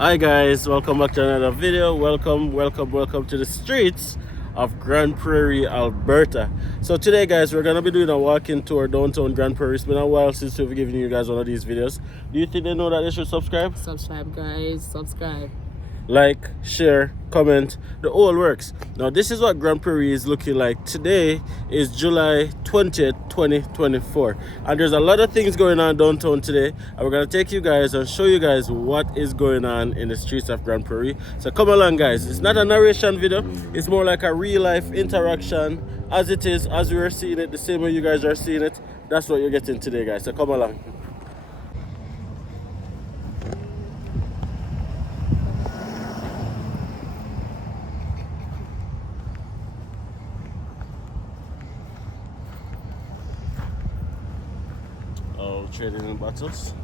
Hi guys, welcome back to another video. Welcome to the streets of Grande Prairie, Alberta. So today guys, we're gonna be doing a walking tour downtown Grande Prairie. It's been a while since we've given you guys one of these videos. Do you think they know that they should subscribe? Subscribe, guys. Subscribe. Like, share, comment, the whole works. Now this is what Grande Prairie is looking like. Today is July 20th, 2024. And there's a lot of things going on downtown today. And we're going to take you guys and show you guys what is going on in the streets of Grande Prairie. So come along guys. It's not a narration video. It's more like a real life interaction. As it is, as we are seeing it, the same way you guys are seeing it. That's what you're getting today guys. So come along. Trading in bottles.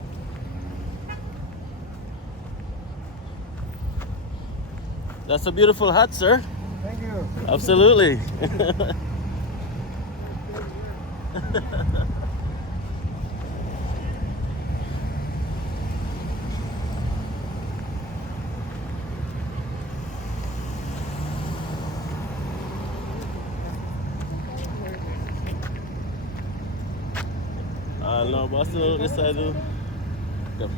That's a beautiful hat, sir. Thank you. Absolutely. No, but still this side. Go.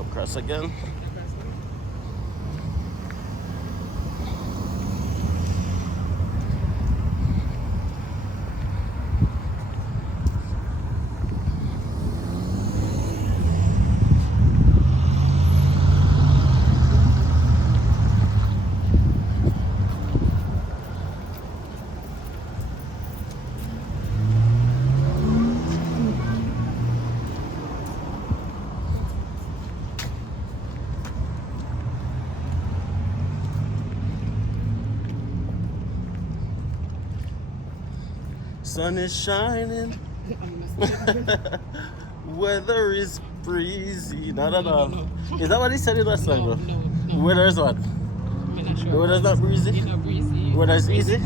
Across again. Sun is shining. Weather is breezy. No. Is that what he said in that song? No. Weather is what? I'm not sure. The weather's not breezy? It's not breezy. Weather is easy? I'm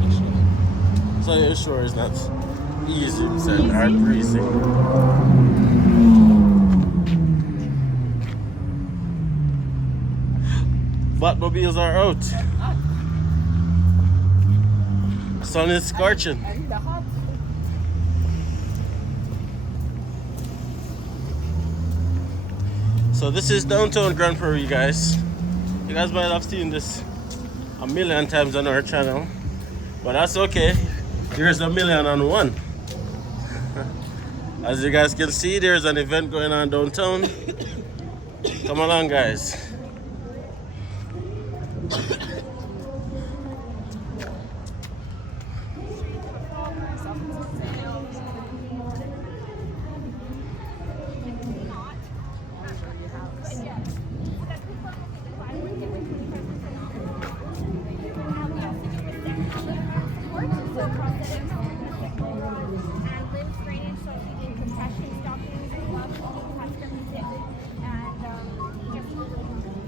not sure. So you're sure it's not easy, or breezy? Batmobiles are out. Sun is scorching. So this is downtown Grande Prairie, you guys. You guys might have seen this a million times on our channel, but that's okay. Here's 1,000,001. As you guys can see, there's an event going on downtown. Come along, guys.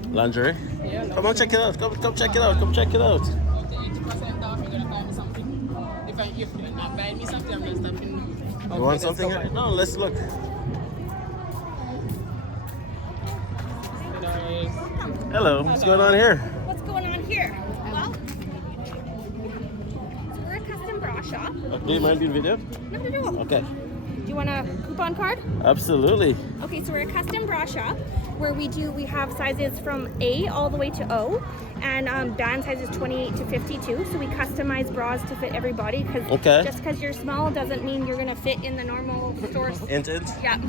Lingerie? Yeah, come on, check it out. Come check it out. Come check it out. 80% off, you're gonna buy me something. If you're not buying me something, I'm just stopping. You want something? No, let's look. Hello, what's going on here? What's going on here? Well, so we're a custom bra shop. Do you mind being video? No. Okay. Do you want a coupon card? Absolutely. Okay, so we're a custom bra shop where we have sizes from A all the way to O, and band sizes 28 to 52. So we customize bras to fit every body, because just because you're small doesn't mean you're gonna fit in the normal stores. Int. Yeah.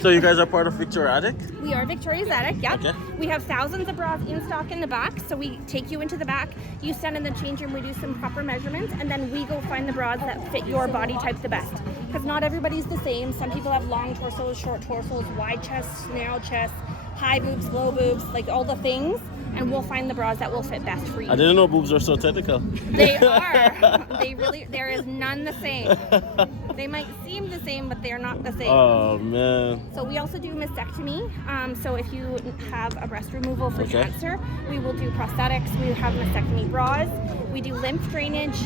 So you guys are part of Victoria Attic? We are Victoria's Attic, yep. Okay. We have thousands of bras in stock in the back, so we take you into the back, you stand in the change room, we do some proper measurements, and then we go find the bras that fit your body type the best. Because not everybody's the same. Some people have long torsos, short torsos, wide chests, narrow chests, high boobs, low boobs, like all the things, and we'll find the bras that will fit best for you. I didn't know boobs are so technical. They are. There is none the same. They might seem the same, but they're not the same. Oh, man. So we also do mastectomy. So if you have a breast removal for cancer, we will do prosthetics. We have mastectomy bras. We do lymph drainage.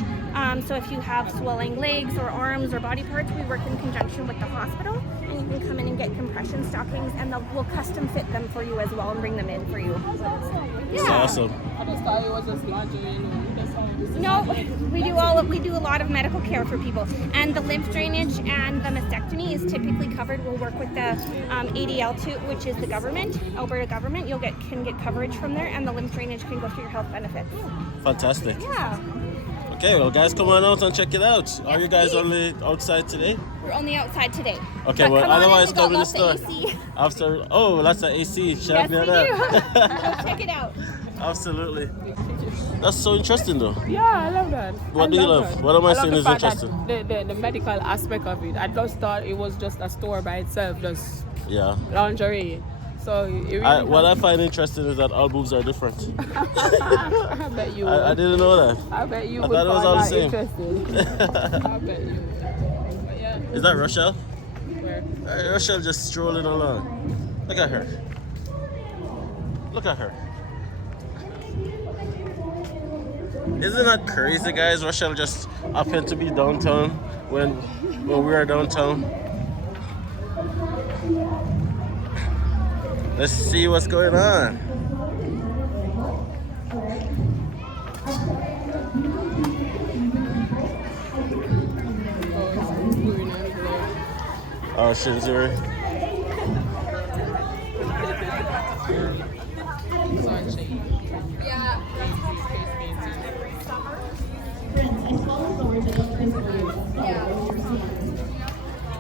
So if you have swelling legs or arms or body parts, we work in conjunction with the hospital, and you can come in and get compression stockings, and we'll custom fit them for you as well and bring them in for you. That's awesome. I just thought it was just lingerie. No, we do a lot of medical care for people, and the lymph drainage and the mastectomy is typically covered. We'll work with the ADL too, which is the government, Alberta government. Can get coverage from there, and the lymph drainage can go through your health benefits. Fantastic. Yeah. Okay, well, guys, come on out and check it out. Yes, Are you guys please. only outside today? We're only outside today. Okay, But well, come on in, otherwise we come got in the lots store. of AC. After, oh, that's the AC. Shout Yes, we me do. that. Check it out. Absolutely. That's so interesting, though. Yeah, I love that. What do you love? That. What am I love saying the is fact that interesting? The medical aspect of it. I just thought it was just a store by itself, just Yeah. lingerie. So it really What I find interesting is that all boobs are different. I bet you. I didn't know that. I bet you I would thought it was find all the that same. interesting. I bet you. But yeah, Is that Rochelle? where? Rochelle just strolling along. Look at her. Look at her. Isn't that crazy, guys? Rochelle just happened to be downtown when we were downtown. Let's see what's going on. Oh, Shinzuri.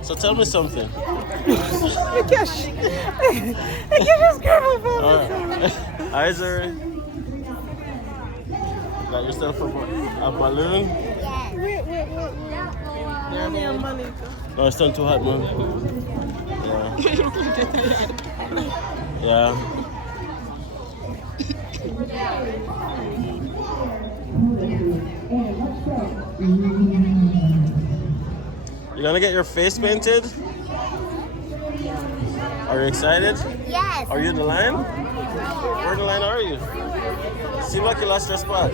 So tell me something. Hi, Zuri. Got yourself a balloon? No, it's not too hot, man. Yeah. Yeah. You gonna get your face painted? Are you excited? Yes. Are you in the line? Where in the line are you? Seem like you lost your spot.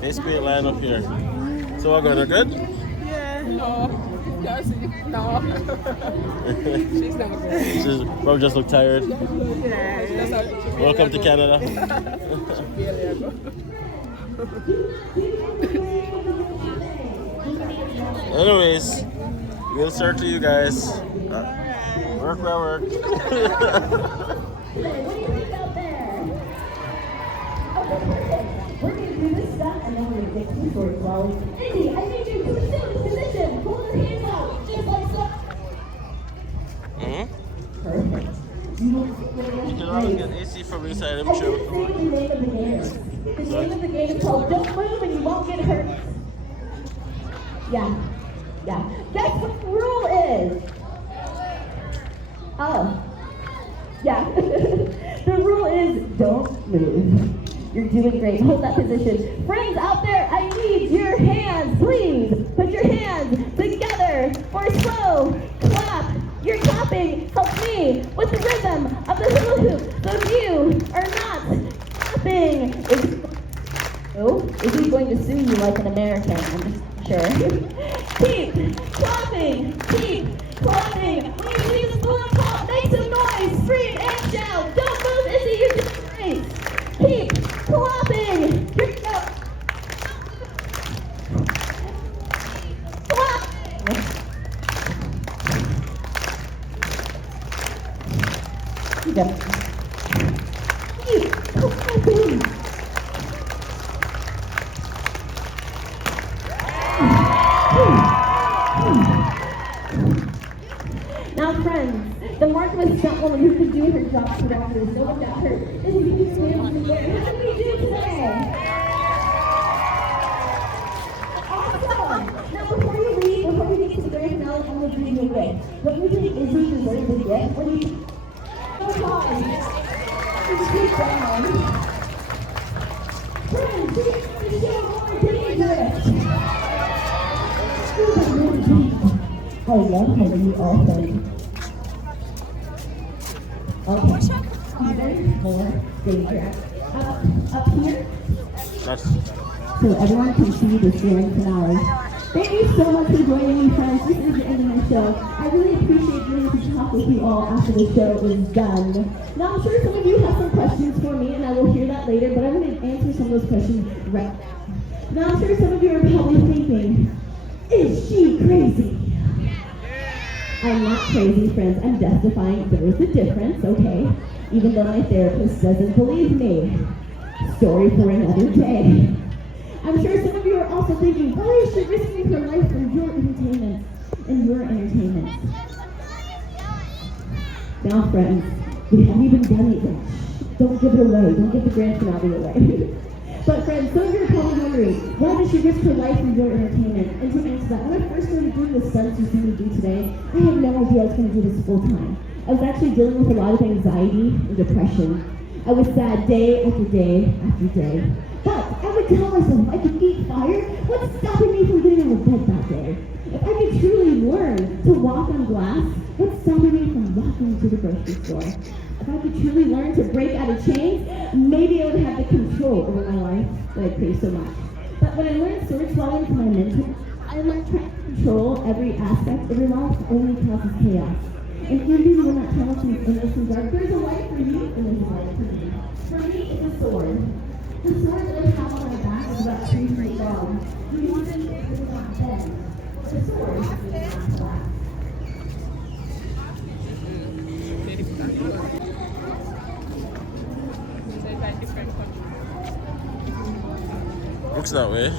Face paint line up here. So we're going, good? Yeah. No. No. She's never good. She's probably just look tired. Yeah. Welcome to Canada. Anyways, we'll start to you guys. Work, work. We're going to do this stuff and then we're going to get to the sword flow. Izzy, I need you to assume this position. Pull your hands out, just like so. Perfect. You can always get AC from inside, I'm sure. This is the name of the game. The name of the game is called Don't Move and You Won't Get Hurt. Yeah. Guess what the rule is? Oh. Yeah. The rule is don't move. You're doing great. Hold that position. Friends out there, I need your hands. Please put your hands together for a slow clap. Your clapping helps me with the rhythm of the hula hoop. So if you are not clapping, is he going to sue you like an American? I'm just sure. Keep clapping. Keep clapping. When you see the balloon pop, make some noise. Scream and shout. Don't move, Izzy. You're doing great. Keep clapping. Here we go. Clapping. You go. Keep clapping. Now, friends, the marvelous stunt woman who can do her job correctly, so without her, is who we stand in the air. How did we do today? you a gift. What do you think Izzy deserves a gift? What do you think? Keep down. Friends, it's your hard to gift. I love how you all think. Okay. Even more dangerous. Up here. So everyone can see the ceiling finale. Thank you so much for joining me, friends. This is the end of my show. I really appreciate getting to talk with you all after the show is done. Now, I'm sure some of you have some questions for me, and I will hear that later, but I'm going to answer some of those questions right now. Now, I'm sure some of you are probably thinking, is she crazy? I'm not crazy, friends. I'm justifying there is a difference, okay? Even though my therapist doesn't believe me. Story for another day. I'm sure some of you are also thinking, why is she risking her life for your entertainment and your entertainment? Now, friends, we haven't even done it yet. Don't give it away. Don't give the grand finale away. But friends, some of you are probably wondering, why does she risk her life for your entertainment? And to answer that, when I first started doing the stunts you see me do today, I had no idea I was going to do this full time. I was actually dealing with a lot of anxiety and depression. I was sad day after day after day. But I would tell myself, I could eat fire. What's stopping me from getting out of bed that day? If I could truly learn to walk on glass, what's stopping me from walking to the grocery store? If I could truly learn to break out of chains, maybe I would have the control over my life that I crave so much. But when I learned sword swallowing from my mentor, I learned trying to control every aspect of your life only causes chaos. And even when that tunnel seems endless and dark, there's a light for you and there's a light for me. For me, it's a sword. The sword that I have on my back is about 3 feet long. The reason it does not bend. The sword does not collapse. Looks that way.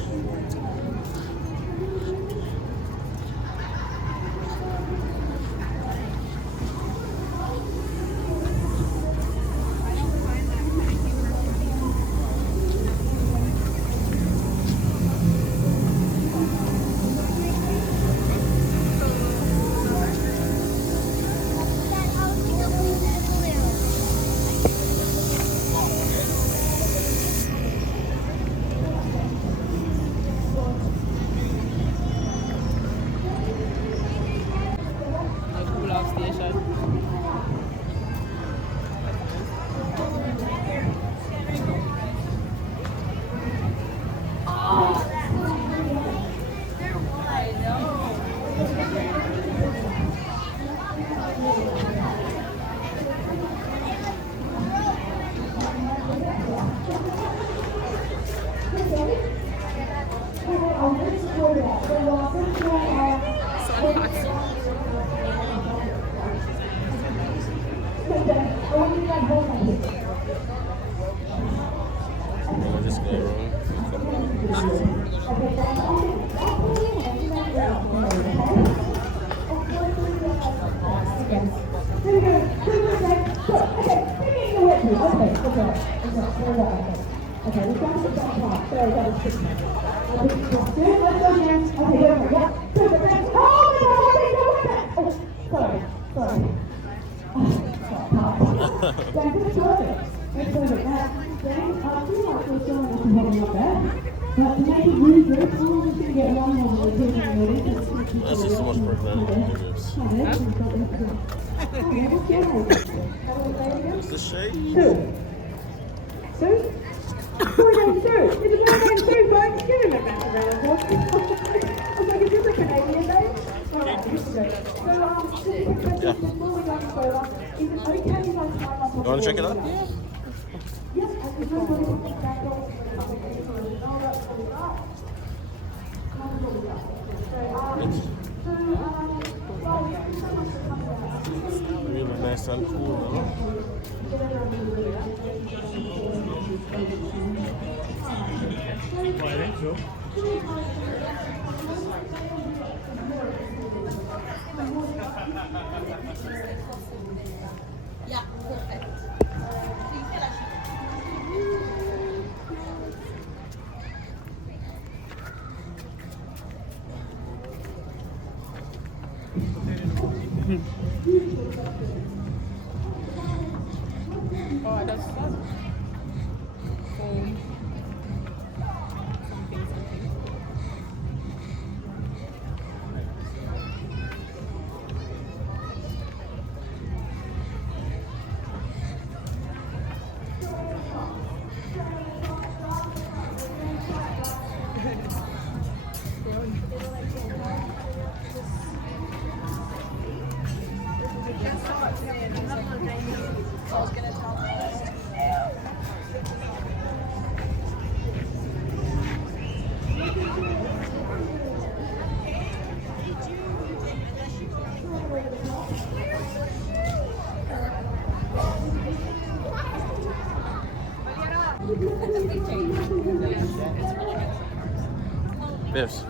That's just so much more fun. What's the shade? Sue? Boy named Sue. It's a boy named Sue, folks. Give him a round of applause. I was like, is this a Canadian name? Alright, here we go. So, just a quick question before we go further. Is it okay if I climb up on You want to check it out? Yeah. Yes, I just want to put it back on. Really nice and cool, though. I think so. Yeah, perfect. Oh, that's something. Yes.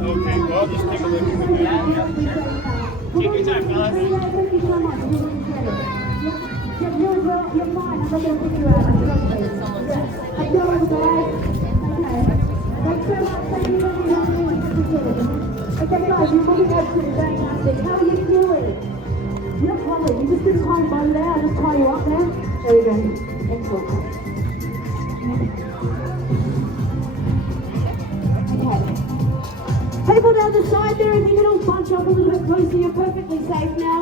Okay, well, just take a look at the Take your time, fellas. Okay, guys, you're moving absolutely fantastic. How are you feeling? You're lovely. You just didn't tie your body there. I'll just tie you up there. There we go. Excellent. Okay. People down the side there, if you can all bunch up a little bit closer, you're perfectly safe now.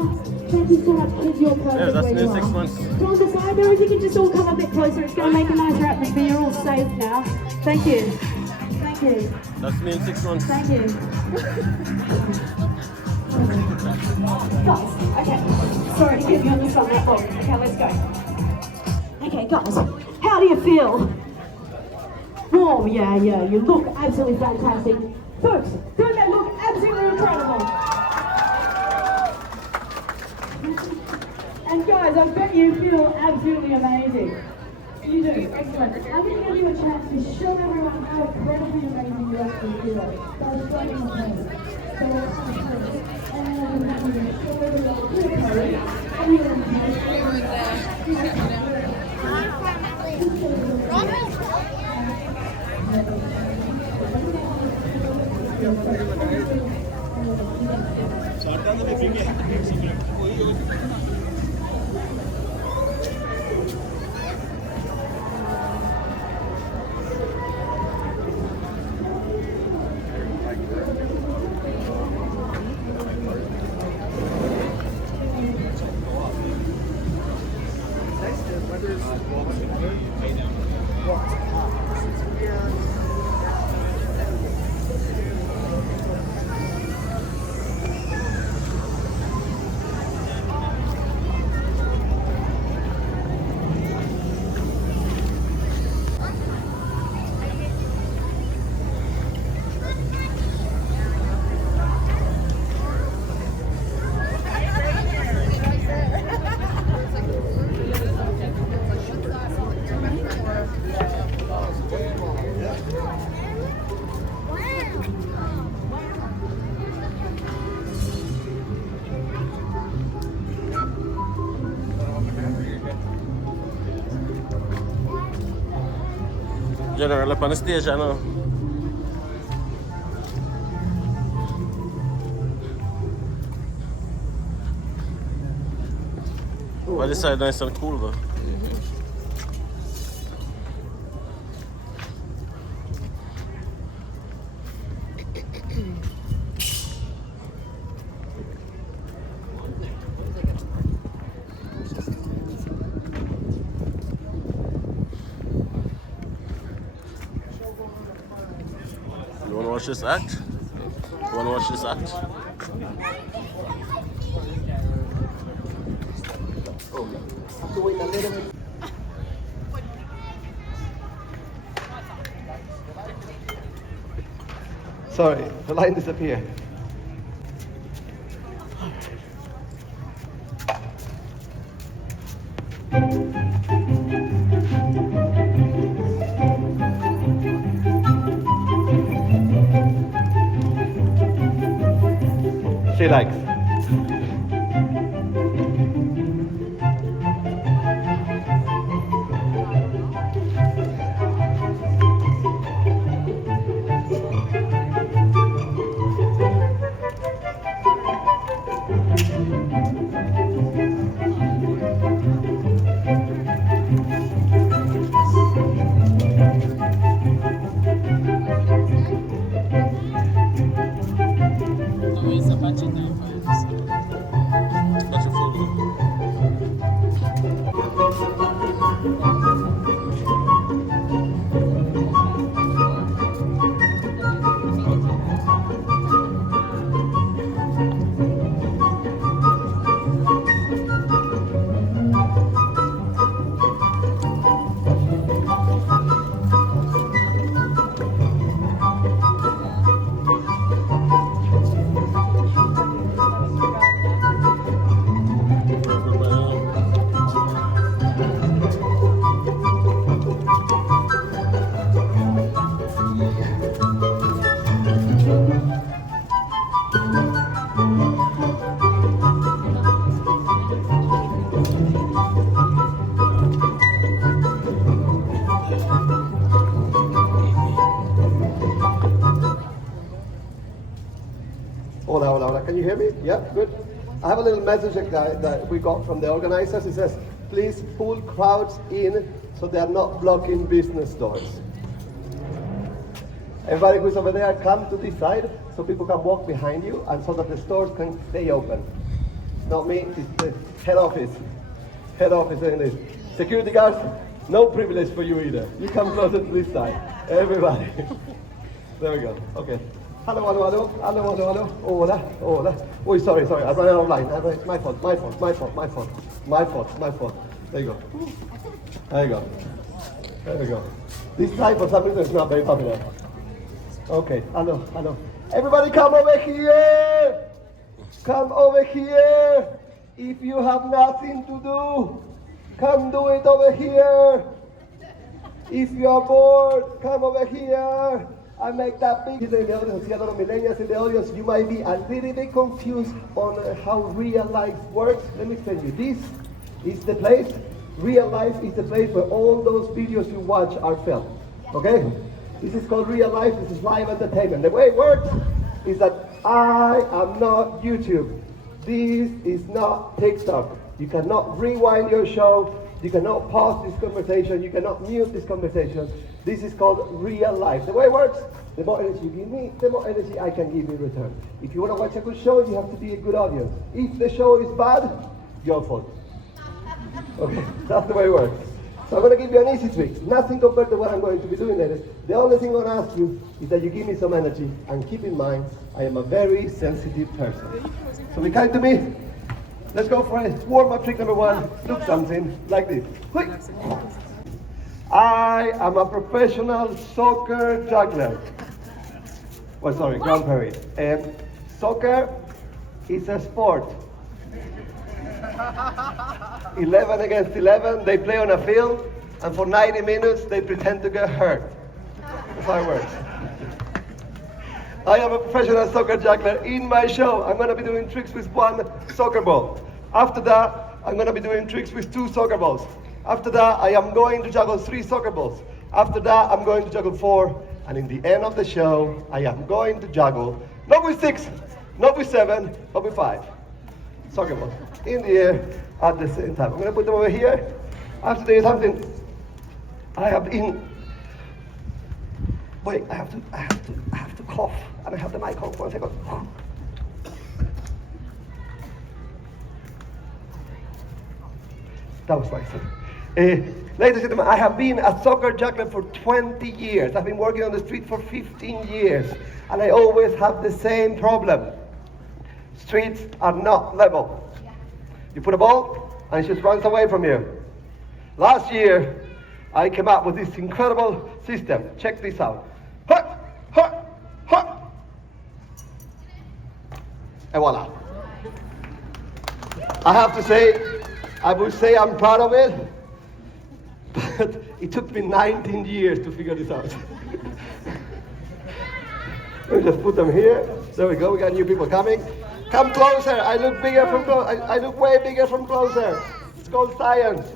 Thank you so much, kids. You're perfect. Yeah, that's where new you 6 are. months. So on the side there, if you can just all come a bit closer, it's going to make a nicer atmosphere. You're all safe now. Thank you. Thank you. That's me in 6 months. Thank you. Guys, okay. Sorry to keep you on the front that long. Okay, let's go. Okay, guys, how do you feel? Oh, yeah, you look absolutely fantastic. Folks, don't that look absolutely incredible? And guys, I bet you feel absolutely amazing. You do, excellent. I'm going to give you a chance to show everyone how incredibly amazing you actually feel. By showing the thing. So let's just show it. And then I'm going to show everyone your code. And you're going to General up on the stage, I know. Well, this side nice and cool though. watch this act? You wanna watch this act? Sorry, the line disappeared. She likes. No, it's a battery time for you. That's your phone. Hola. Can you hear me? Yeah, good. I have a little message that we got from the organizers. It says, please pull crowds in so they are not blocking business doors. Everybody who's over there, come to this side so people can walk behind you and so that the stores can stay open. Not me, it's the head office. Head office saying this. Security guards, no privilege for you either. You come closer to this side. Everybody. There we go. Okay. Hello. Hola. Oh, sorry. I ran out of line. My fault. There you go. There we go. This side for some reason is not very popular. Okay. Hello. Everybody come over here. Come over here. If you have nothing to do, come do it over here. If you are bored, come over here. I make that big in the audience, see a lot of millennials in the audience. You might be a little bit confused on how real life works. Let me tell you, this is the place. Real life is the place where all those videos you watch are filmed. Okay? This is called real life. This is live entertainment. The way it works is that I am not YouTube. This is not TikTok. You cannot rewind your show. You cannot pause this conversation. You cannot mute this conversation. This is called real life. The way it works, the more energy you give me, the more energy I can give in return. If you want to watch a good show, you have to be a good audience. If the show is bad, your fault. Okay, that's the way it works. So I'm going to give you an easy trick. Nothing compared to what I'm going to be doing later. The only thing I'm going to ask you is that you give me some energy. And keep in mind, I am a very sensitive person. So be kind to me. Let's go for it. Warm-up trick number one. Look something like this. Quick. I am a professional soccer juggler. Well, sorry, Grande Prairie. Soccer is a sport. 11 against 11, they play on a field, and for 90 minutes they pretend to get hurt. That's how it works. I am a professional soccer juggler. In my show, I'm going to be doing tricks with one soccer ball. After that, I'm going to be doing tricks with 2 soccer balls. After that, I am going to juggle 3 soccer balls. After that, I'm going to juggle 4. And in the end of the show, I am going to juggle, not with 6, not with 7, but with 5 soccer balls in the air at the same time. I'm going to put them over here. I have to tell you something. I have been... Wait, I have to cough. And I have the mic on. 1 second. That was nice. Ladies and gentlemen, I have been a soccer juggler for 20 years. I've been working on the street for 15 years. And I always have the same problem. Streets are not level. You put a ball and it just runs away from you. Last year, I came up with this incredible system. Check this out. Ha, ha, ha. And voila. I have to say, I would say I'm proud of it, but it took me 19 years to figure this out. Let me just put them here. There we go, we got new people coming. Come closer, I look bigger from close. I look way bigger from closer. It's called science.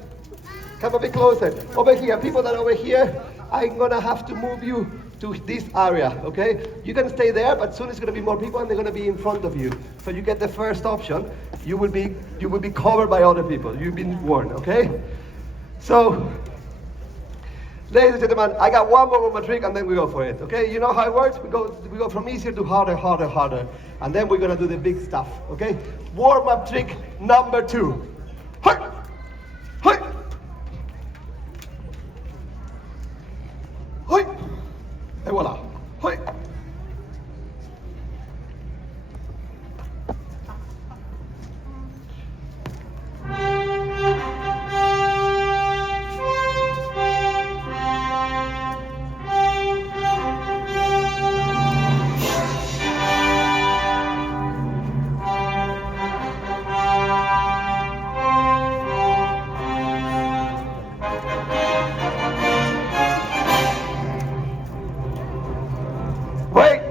Come a bit closer. Over here, people that are over here, I'm gonna have to move you to this area, okay? You can stay there, but soon it's gonna be more people and they're gonna be in front of you. So you get the first option. You will be covered by other people. You've been warned, okay? So, ladies and gentlemen, I got one more trick and then we go for it, okay? You know how it works? We go from easier to harder, harder, harder. And then we're gonna do the big stuff, okay? Warm-up trick number 2. Hi! Hi! Hi! And voila! Hi!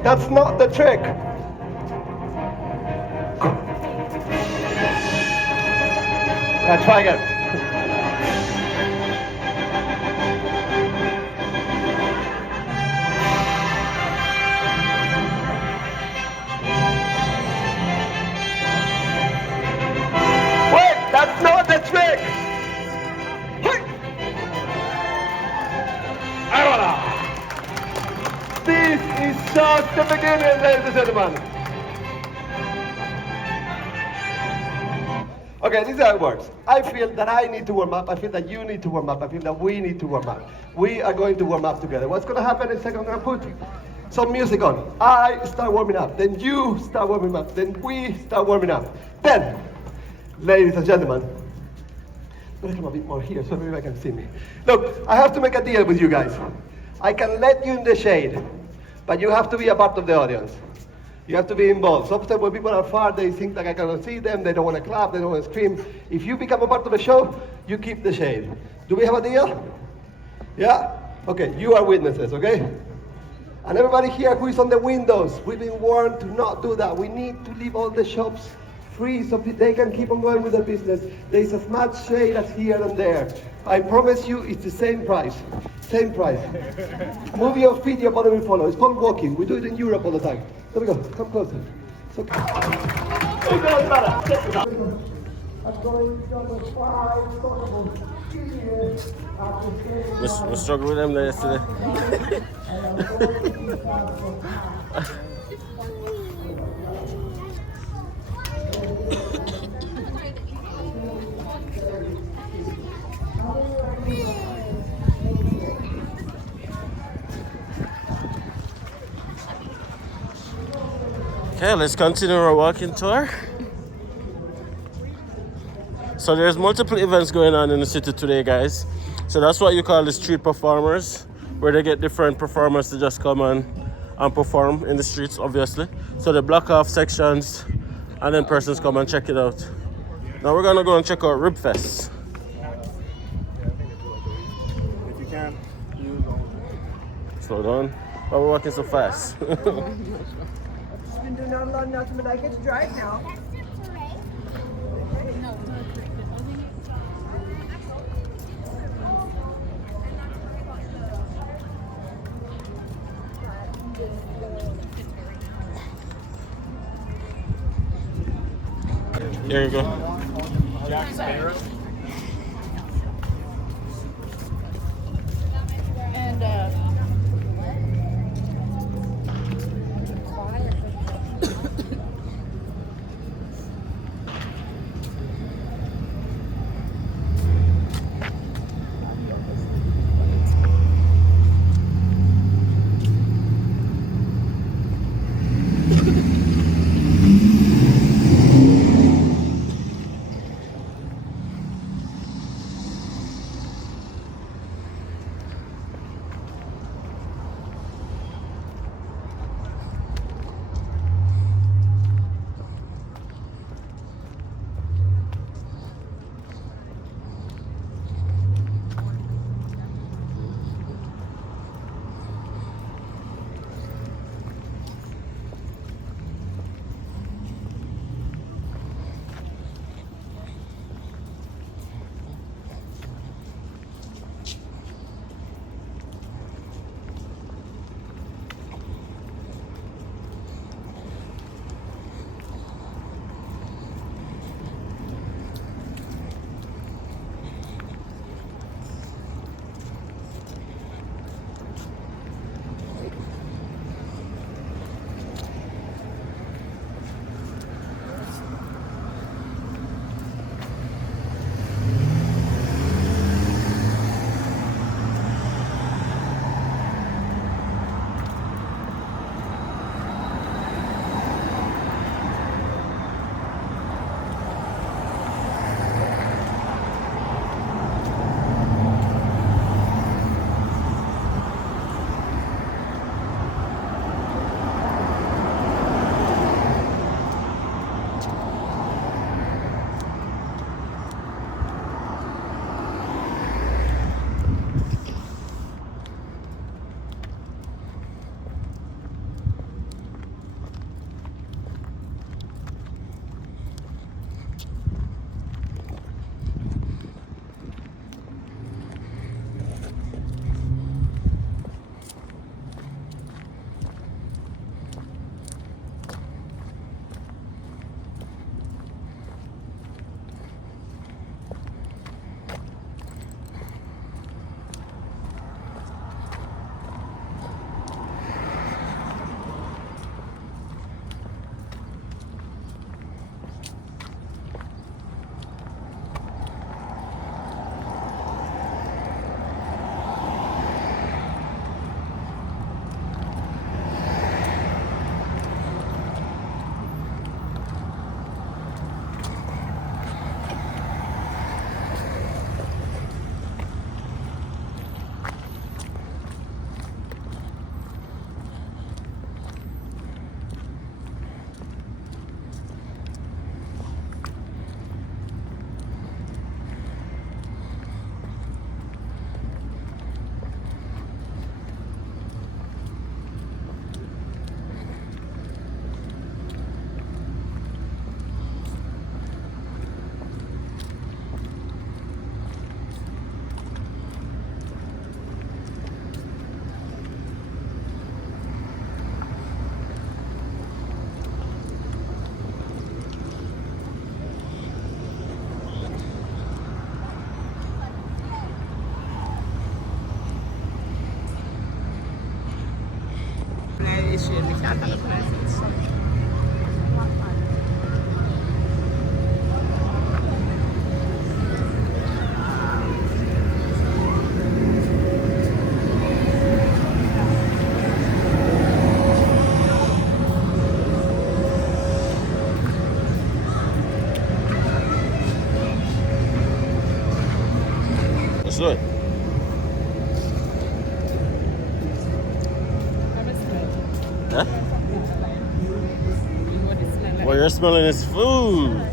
That's not the trick. Yeah, try again. Wait, that's not the trick. This is just the beginning, ladies and gentlemen. Okay, this is how it works. I feel that I need to warm up. I feel that you need to warm up. I feel that we need to warm up. We are going to warm up together. What's going to happen in a second? I'm going to put some music on. I start warming up. Then you start warming up. Then we start warming up. Then, ladies and gentlemen, I'm going to come a bit more here so everybody can see me. Look, I have to make a deal with you guys. I can let you in the shade, but you have to be a part of the audience. You have to be involved. Sometimes when people are far, they think that I cannot see them, they don't want to clap, they don't want to scream. If you become a part of the show, you keep the shade. Do we have a deal? Yeah? Okay, you are witnesses, okay? And everybody here who is on the windows, we've been warned to not do that. We need to leave all the shops free so they can keep on going with their business. There is as much shade as here and there. I promise you it's the same price. Same price. Move your feet, your body will follow. It's called walking. We do it in Europe all the time. There we go. Come closer. It's okay. We struggled with them there yesterday. Okay, let's continue our walking tour. So there's multiple events going on in the city today, guys. So that's what you call the street performers, where they get different performers to just come and perform in the streets, obviously. So they block off sections and then persons come and check it out. Now we're gonna go and check out Ribfest. If you can, Slow down. Why are we walking so fast? I've been doing not a lot of nothing, but I get to drive now. Here you go. And shade. We can't have a place in sun. Let's do it. Huh? What you're smelling is food.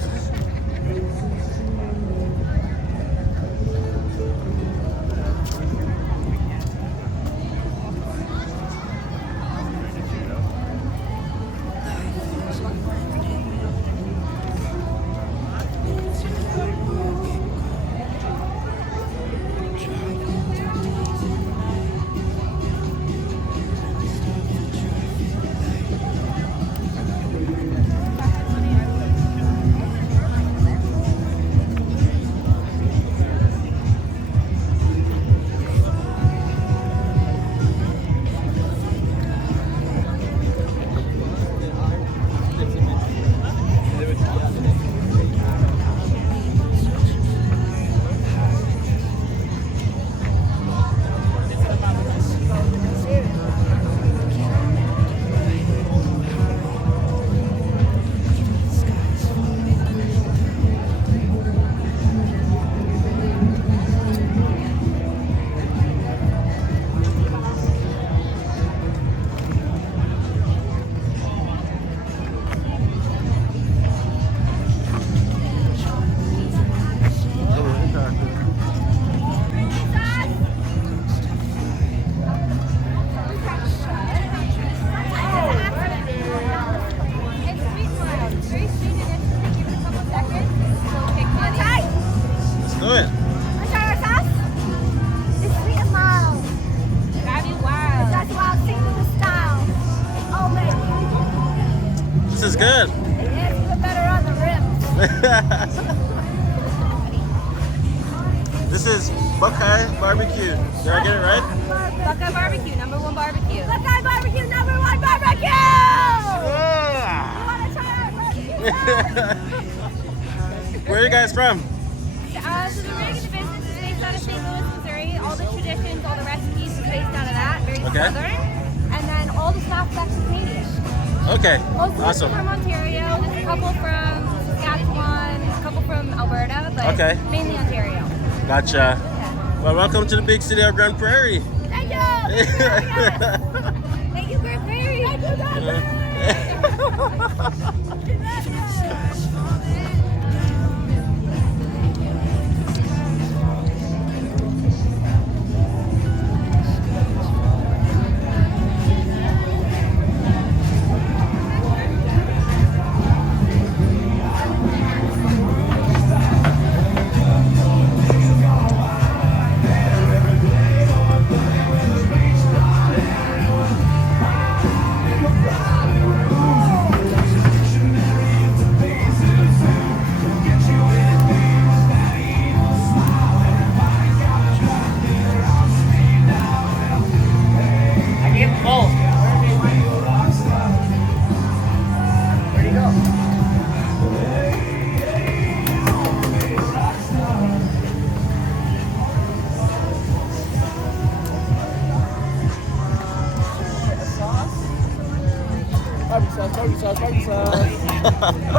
This is good. It's even better on the ribs. This is Buckeye Barbecue. Did I get it right? Buckeye Barbecue, #1 barbecue. Buckeye Barbecue, #1 barbecue! Yeah. You want to try our barbecue? Where are you guys from? So the Rig in the business is based out of St. Louis, Missouri. All the traditions, all the recipes is based out of that. Very Okay. southern. And then all the staff is actually Canadian. Okay. Most of us Awesome. are from Ontario. There's a couple from Saskatchewan, a couple from Alberta, but Okay. mainly Ontario. Gotcha. Well, welcome to the big city of Grande Prairie. Thank you! Thank you, Grande Prairie! Thank you, Grande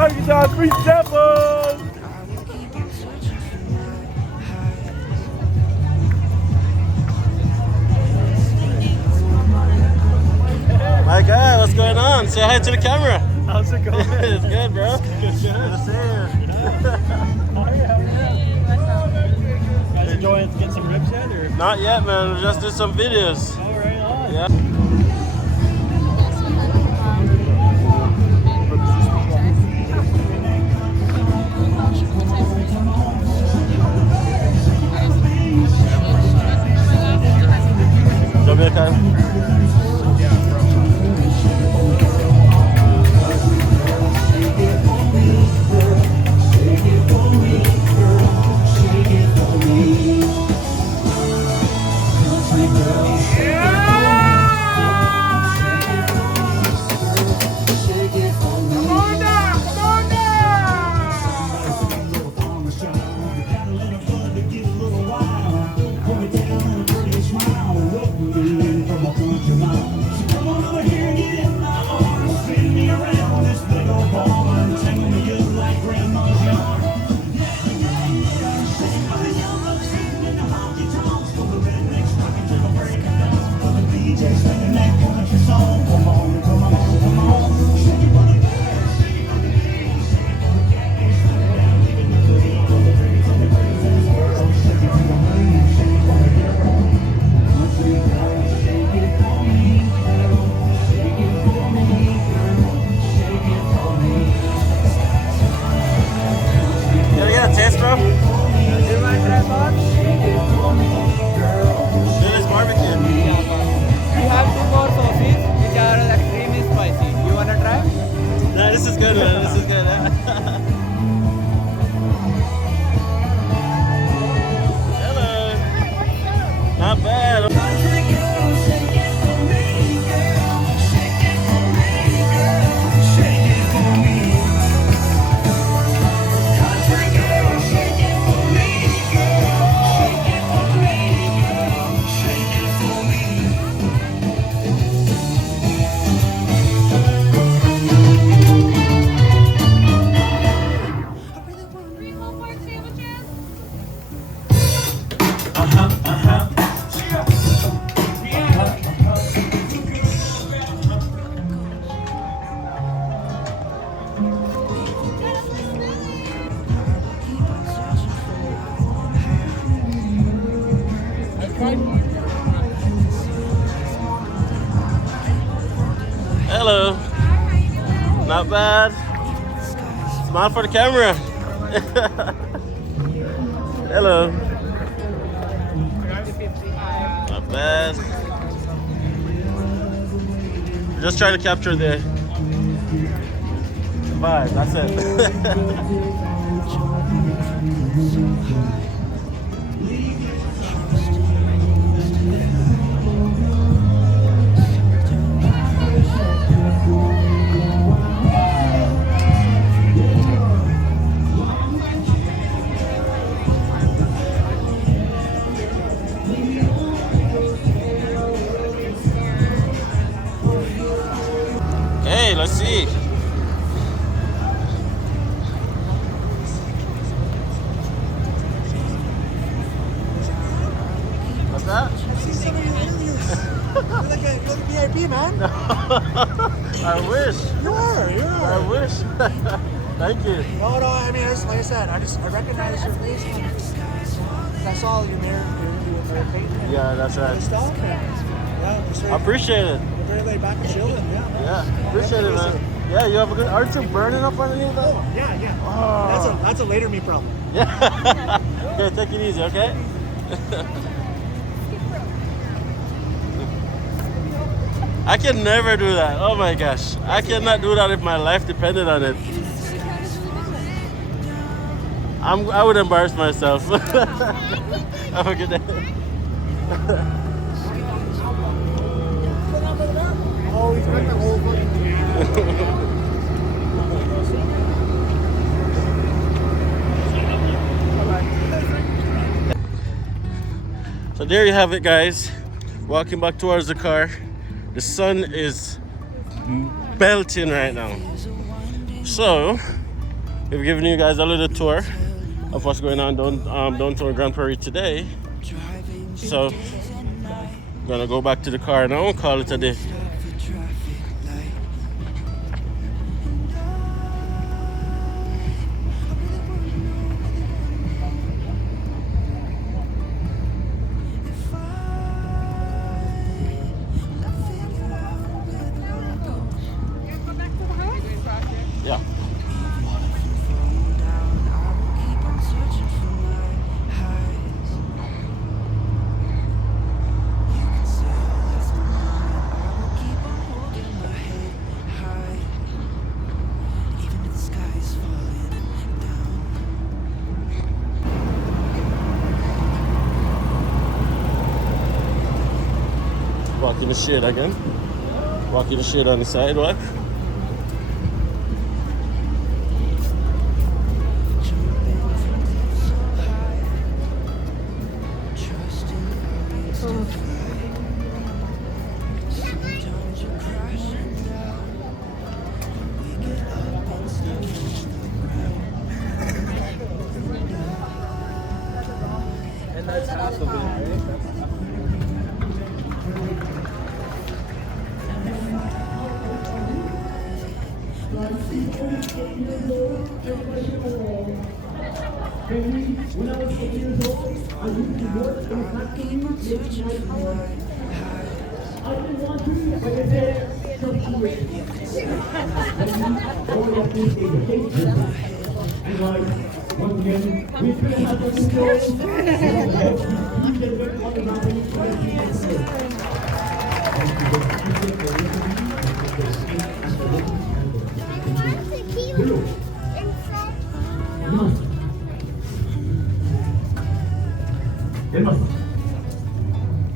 Barbecue sauce, free samples! My God, what's going on? Say hi to the camera. How's it going? It's good, bro. Good to see you. Guys enjoying getting some ribs yet? Or? Not yet, man. We just did some videos. Oh, right on. Yeah. Jamaican. Hello. Not bad. Smile for the camera. Hello. Not bad. Just trying to capture the vibe. That's it. Hey, let's see. What's that? You're like a VIP, man. I wish. You are. I wish. Thank you. No, I mean, like I said, I recognize your face. I saw your mirror paint. Yeah, that's right. Stuff. Yeah, just I appreciate it. very laid back and chilling. Yeah, appreciate it, man. Yeah, you have a good. Aren't you burning up underneath though? Oh, yeah. Oh. That's a later me problem. Yeah. Okay, take it easy, okay? I can never do that. Oh my gosh. I cannot do that if my life depended on it. I would embarrass myself. Have a good day. Oh, he's got the whole So there you have it, guys. Walking back towards the car. The sun is belting right now. So we've given you guys a little tour of what's going on downtown Grande Prairie today. So I'm gonna go back to the car now and call it a day. Yeah. Walk in the shade again. Walk in the shade on the sidewalk. And that's half of it, right? When I was 8 years old, I used to work in a factory late night hours. I didn't want to, but I did. And like, once again, we could have the controls. We can work on the mountain.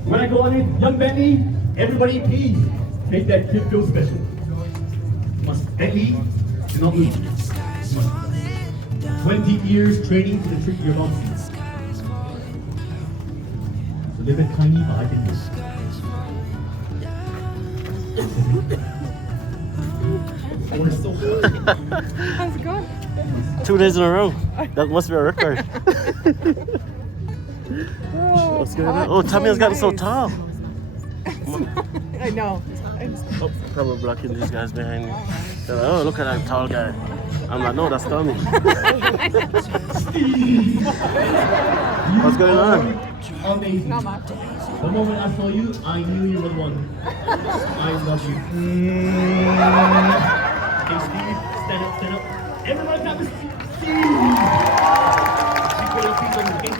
When I go on it, young Benny, everybody please make that kid feel special. Must Benny do not lose. Must 20 years training to the trick your nonsense. So they've been tiny, but I can do it. How's it going? 2 days in a row. That must be a record. What's going on? Oh, Tommy has gotten so tall. I know. Oh, probably blocking these guys behind me. They're like, oh, look at that tall guy. I'm like, no, that's Tommy. What's going on? Amazing. The moment I saw you, I knew you were the one. I love you. Hey Steve, stand up, stand up. Everybody got to see Steve. She's going to see them, okay?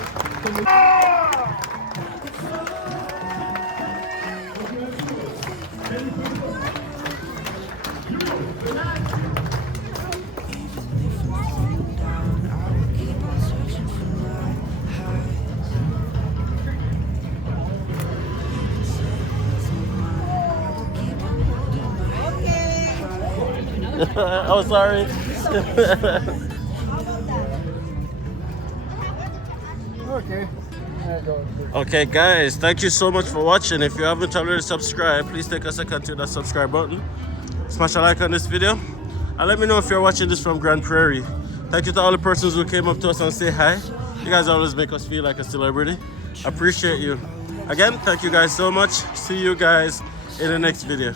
Oh, sorry. Okay. Okay, guys, thank you so much for watching. If you haven't already subscribed, please take a second to hit that subscribe button. Smash a like on this video. And let me know if you're watching this from Grande Prairie. Thank you to all the persons who came up to us and say hi. You guys always make us feel like a celebrity. Appreciate you. Again, thank you guys so much. See you guys in the next video.